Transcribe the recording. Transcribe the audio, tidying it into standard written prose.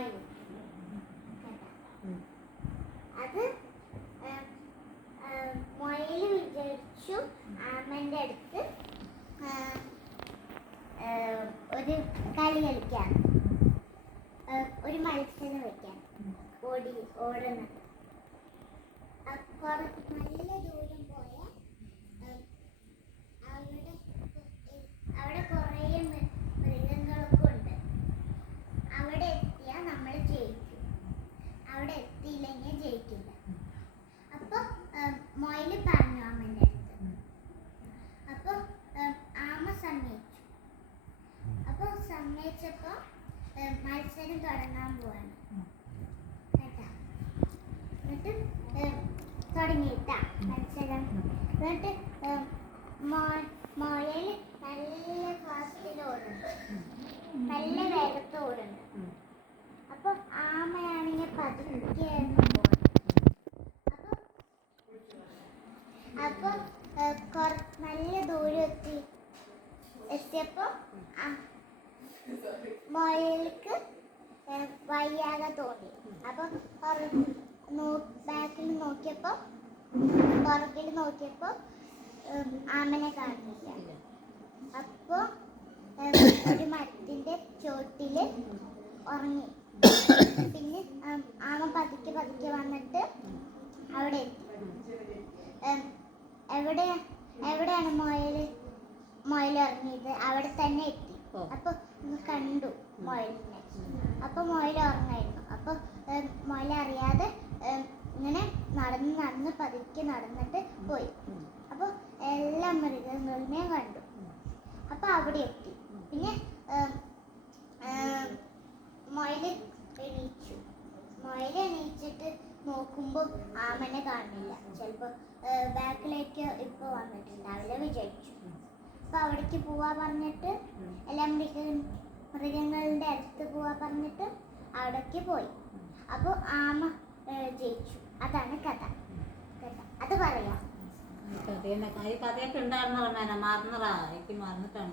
മുയൽ. അത് മുയൽ വിചാരിച്ചു ആമന്റെ അടുത്ത് ഒരു കളി കളിക്കാൻ, ഒരു മത്സരം വെക്കാൻ ഓടുന്നത്. നല്ല ദൂരം പോയ അവിടെ കുറേ മൃഗങ്ങളൊക്കെ ഉണ്ട്. അവിടെ എത്തിയാൽ നമ്മൾ ജയിക്കും, അവിടെ എത്തിയില്ലെങ്കിൽ ജയിക്കില്ല. അപ്പൊ മുയൽ പറഞ്ഞു ആമന്റെ അടുത്ത്. അപ്പൊ ആമ സമ്മതിച്ചു. അപ്പൊ സമ്മതിച്ചപ്പോ മത്സരം തുടങ്ങാൻ പോവാണ് കേട്ടാ. എന്നിട്ട് തുടങ്ങിയിട്ടാ മത്സരം. എന്നിട്ട് മുയൽ നല്ല ഫാസ്റ്റിൽ ഓടുന്നു, നല്ല വേഗത്തിൽ ഓടുന്നു. അപ്പൊ ആമയാണെങ്കിൽ പതുക്കെയായിരുന്നു പോകുന്നത്. അപ്പൊ നല്ല ദൂരം എത്തിയപ്പോ മുയൽക്ക് വയ്യാതെ തോന്നി. അപ്പൊ ബാക്കിൽ നോക്കിയപ്പോ പുറകിൽ നോക്കിയപ്പോ ആമനെ കാണുന്നില്ല. അപ്പൊ ഒരു മരത്തിന്റെ ചോട്ടില് ഉറങ്ങി. പിന്നെ ആമ പതുക്കെ വന്നിട്ട് അവിടെ എത്തി. എവിടെയാണ് മുയൽ ഇറങ്ങിയത് അവിടെ തന്നെ എത്തി. അപ്പൊ കണ്ടു മുയലിനെ. അപ്പൊ മുയൽ ഉറങ്ങായിരുന്നു. അപ്പൊ മുയൽ അറിയാതെ ഇങ്ങനെ നടന്ന് പതുക്കെ നടന്നിട്ട് പോയി. അപ്പൊ എല്ലാ മൃഗങ്ങളിനെയും കണ്ടു. അപ്പൊ അവിടെ എത്തി. പിന്നെ മുയൽ എണീച്ചിട്ട് നോക്കുമ്പോ ആമനെ കാണില്ല. ചിലപ്പോ ബാക്കിലേക്ക് ഇപ്പൊ വന്നിട്ടുണ്ടാവില്ല വിചാരിച്ചു. അപ്പൊ അവിടേക്ക് പോവാ പറഞ്ഞിട്ട് എല്ലാ മൃഗങ്ങളുടെ അടുത്ത് പോവാ പറഞ്ഞിട്ട് അവിടേക്ക് പോയി. അപ്പൊ ആമ ജയിച്ചു. അതാണ് കഥ. അത് പറയാം. കഥയൊക്കെ ഉണ്ടായിരുന്നു. മറന്നതാ, എനിക്ക് മറന്നിട്ടാണ്.